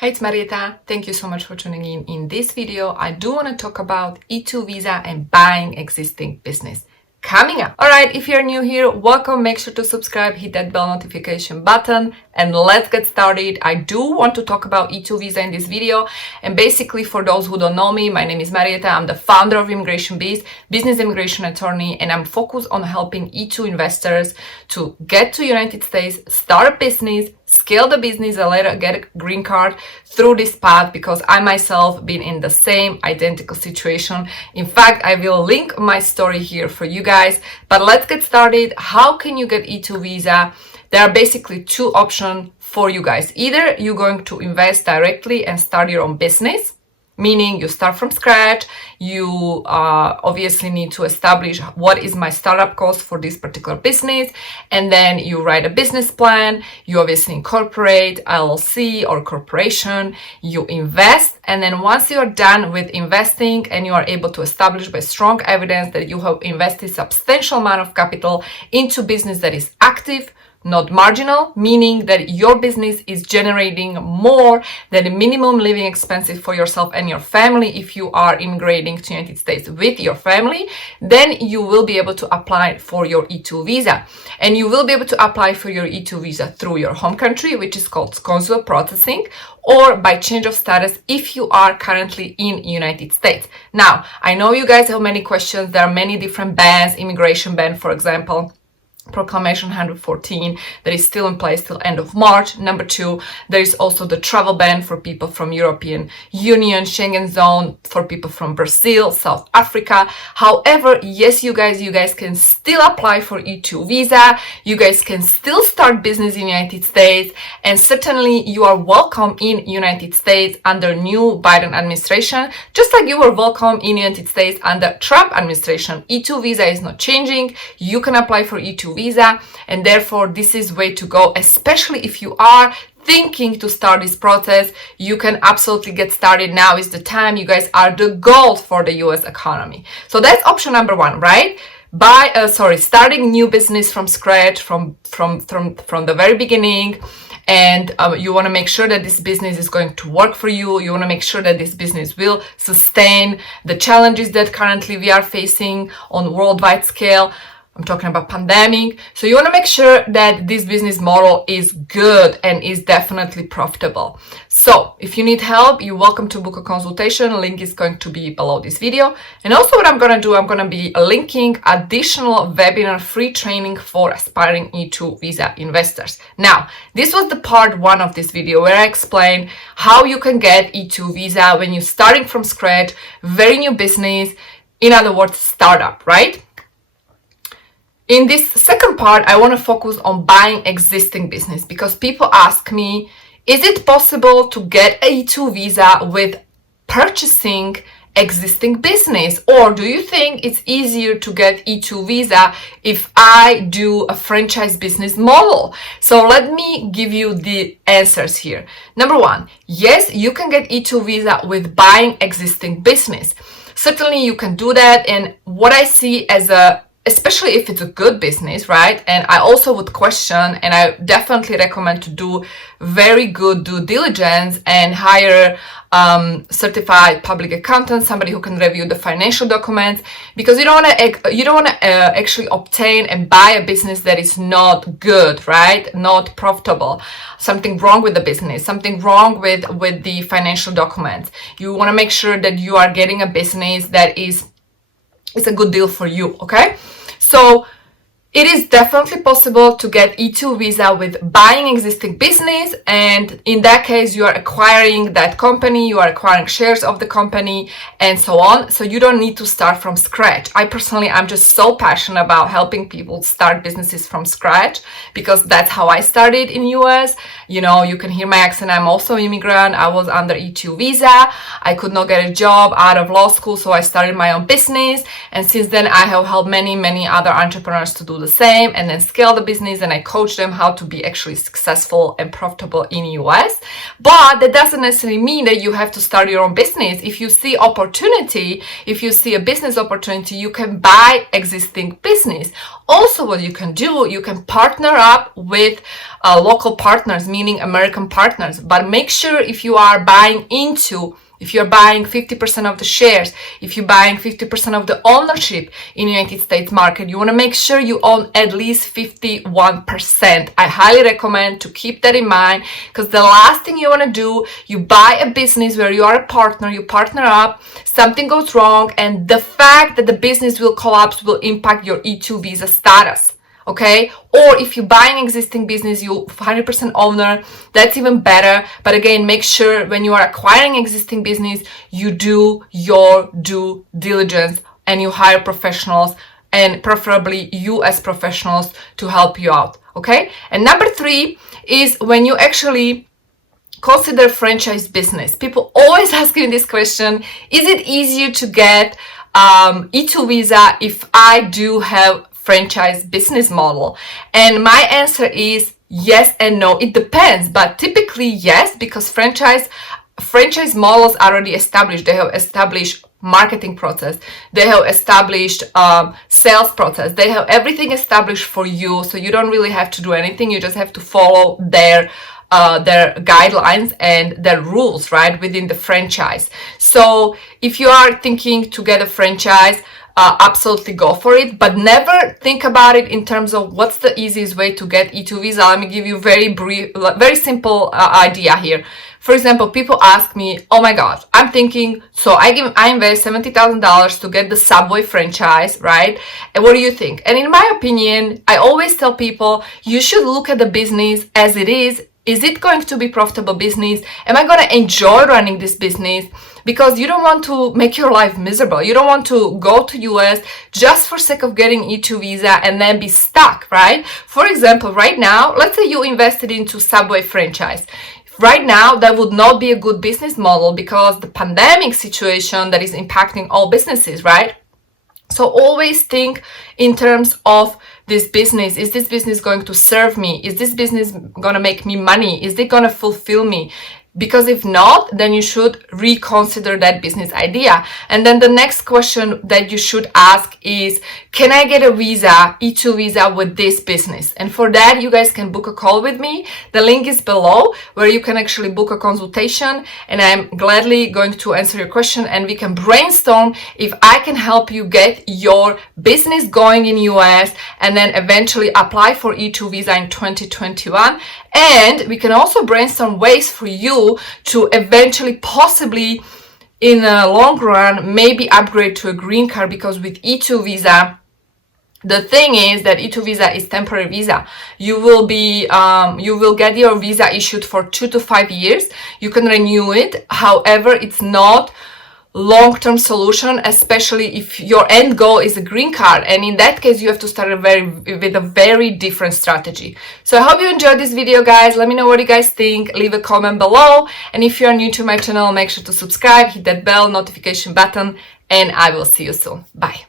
Hey, it's Marieta. Thank you so much for tuning in. In this video, I do want to talk about E2 visa and buying existing business. Coming up. Alright, if you're new here, welcome. Make sure to subscribe, hit that bell notification button, and let's get started. I do want to talk about E2 visa in this video. And basically, for those who don't know me, my name is Marieta. I'm the founder of ImmigrationBiz, business immigration attorney, and I'm focused on helping E2 investors to get to United States, start a business, scale the business, and later get a green card through this path, because I myself been in the same identical situation. In fact, I will link my story here for you guys. But let's get started. How can you get E2 visa? There are basically two options for you guys. Either you're going to invest directly and start your own business, meaning you start from scratch. You obviously need to establish what is my startup cost for this particular business, and then you write a business plan. You obviously incorporate LLC or corporation, you invest, and then once you are done with investing and you are able to establish by strong evidence that you have invested substantial amount of capital into business that is active, not marginal, meaning that your business is generating more than the minimum living expenses for yourself and your family if you are immigrating to the United States with your family, then you will be able to apply for your E2 visa. And you will be able to apply for your E2 visa through your home country, which is called consular processing, or by change of status if you are currently in United States. Now, I know you guys have many questions. There are many different bans, immigration ban, for example, Proclamation 114 that is still in place till end of March. Number two, there is also the travel ban for people from European Union, Schengen zone, for people from Brazil, South Africa. However, yes, you guys can still apply for E2 visa. You guys can still start business in United States, and certainly you are welcome in United States under new Biden administration, just like you were welcome in United States under Trump administration. E2 visa is not changing. You can apply for E2 visa, and therefore this is way to go, especially if you are thinking to start this process. You can absolutely get started. Now is the time. You guys are the gold for the US economy. So that's option number one, right? Starting new business from scratch, from the very beginning. And you want to make sure that this business is going to work for you. You want to make sure that this business will sustain the challenges that currently we are facing on worldwide scale. I'm talking about pandemic. So you want to make sure that this business model is good and is definitely profitable. So if you need help, you're welcome to book a consultation. Link is going to be below this video. And also what I'm going to do, I'm going to be linking additional webinar free training for aspiring E2 visa investors. Now, this was the part one of this video where I explained how you can get E2 visa when you're starting from scratch, very new business, in other words, startup, right? In this second part, I want to focus on buying existing business, because people ask me, is it possible to get a E2 visa with purchasing existing business? Or do you think it's easier to get E2 visa if I do a franchise business model? So let me give you the answers here. Number one, yes, you can get E2 visa with buying existing business. Certainly you can do that. And what I see as especially if it's a good business, right? And I also would question, and I definitely recommend to do very good due diligence and hire certified public accountant, somebody who can review the financial documents, because you don't want to actually obtain and buy a business that is not good, right? Not profitable. Something wrong with the business, something wrong with the financial documents. You want to make sure that you are getting a business that is a good deal for you, okay? So it is definitely possible to get E2 visa with buying existing business, and in that case you are acquiring that company, you are acquiring shares of the company, and so on. So you don't need to start from scratch. I'm just so passionate about helping people start businesses from scratch, because that's how I started in US. You know, you can hear my accent. I'm also an immigrant. I was under E2 visa. I could not get a job out of law school, so I started my own business, and since then I have helped many other entrepreneurs to do do the same and then scale the business, and I coach them how to be actually successful and profitable in US. But that doesn't necessarily mean that you have to start your own business. If you see opportunity, if you see a business opportunity, you can buy existing business. Also, what you can do, you can partner up with local partners, meaning American partners. But make sure if you are buying if you're buying 50% of the shares, if you're buying 50% of the ownership in United States market, you want to make sure you own at least 51%. I highly recommend to keep that in mind, because the last thing you want to do, you buy a business where you are a partner, you partner up, something goes wrong, and the fact that the business will collapse will impact your E2 visa status. Okay, or if you're buying existing business, you 100% owner, that's even better. But again, make sure when you are acquiring existing business, you do your due diligence and you hire professionals, and preferably US professionals, to help you out. Okay, and number 3 is when you actually consider franchise business. People always ask me this question: is it easier to get E2 visa if I do have franchise business model? And my answer is yes and no. It depends, but typically yes, because franchise models are already established. They have established marketing process, they have established sales process, they have everything established for you, so you don't really have to do anything. You just have to follow their guidelines and their rules, right, within the franchise. So if you are thinking to get a franchise, absolutely go for it, but never think about it in terms of what's the easiest way to get E2 visa. Let me give you very simple idea here. For example, people ask me, oh my God, I'm thinking, so I invest $70,000 to get the Subway franchise, right? And what do you think? And in my opinion, I always tell people, you should look at the business as it is. Is it going to be profitable business? Am I going to enjoy running this business? Because you don't want to make your life miserable. You don't want to go to US just for sake of getting E2 visa and then be stuck, right? For example, right now, let's say you invested into Subway franchise. Right now, that would not be a good business model because the pandemic situation that is impacting all businesses, right? So always think in terms of this business. Is this business going to serve me? Is this business going to make me money? Is it going to fulfill me? Because if not, then you should reconsider that business idea. And then the next question that you should ask is, can I get a visa, E2 visa with this business? And for that, you guys can book a call with me. The link is below where you can actually book a consultation, and I'm gladly going to answer your question and we can brainstorm if I can help you get your business going in US and then eventually apply for E2 visa in 2021. And we can also brainstorm ways for you to eventually, possibly in a long run, maybe upgrade to a green card, because with E2 visa, the thing is that E2 visa is temporary visa. You will get your visa issued for 2 to 5 years. You can renew it. However, it's not long-term solution, especially if your end goal is a green card, and in that case you have to start with a very different strategy. So I hope you enjoyed this video, guys. Let me know what you guys think. Leave a comment below, and if you are new to my channel, make sure to subscribe, hit that bell notification button, and I will see you soon. Bye.